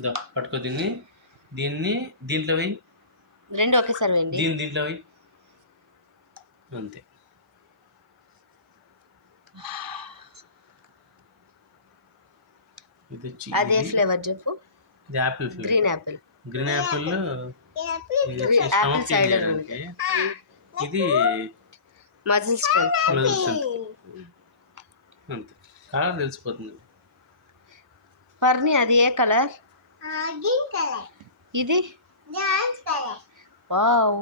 ఇదో పట్టుకో దీన్ని. దీన్ని దీంట్లో వేయి. రెండు ఒకేసారి వేయండి. దీంట్లో వేయి. అంతే. ఇది వచ్చి అదే ఫ్లేవర్ చెప్పు. ఇది Apple flavour. Green Apple. Green Apple Apple cider ఉంది. ఇది మజిల్ స్ట్రెంత్. అంతే. కలర్ తెలిసిపోతుంది. పర్ని అది ఏ కలర్? Green colour. ఇది ఆరెంజ్ కలర్. వావ్.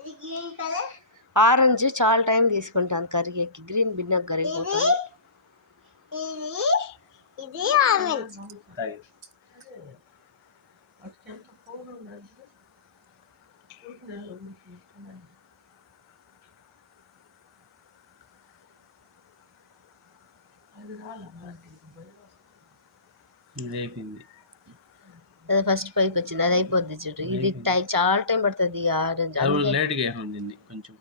ఇది గ్రీన్ కలర్. ఆరెంజ్ చాలా టైం తీసుకుంటాను కరిగేకి. గ్రీన్ బిన్నగా కరిగిపోతుంది. ఇది ఆరెంజ్. అది ఫస్ట్ పైకి వచ్చింది, అది అయిపోద్ది చూడు. ఇది చాలా టైం పడుతుంది ఆరెంజ్. లేట్గా కొంచెం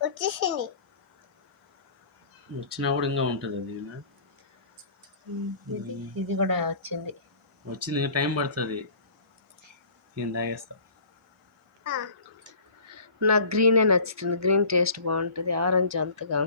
వచ్చేసింది. వచ్చినా కూడా ఇంకా ఉంటుంది అది. ఇది కూడా వచ్చింది. ఇంకా టైం పడుతుంది. నేను తాగేస్తా. నాకు గ్రీనే నచ్చుతుంది. గ్రీన్ టేస్ట్ బాగుంటుంది. ఆరెంజ్ అంతగా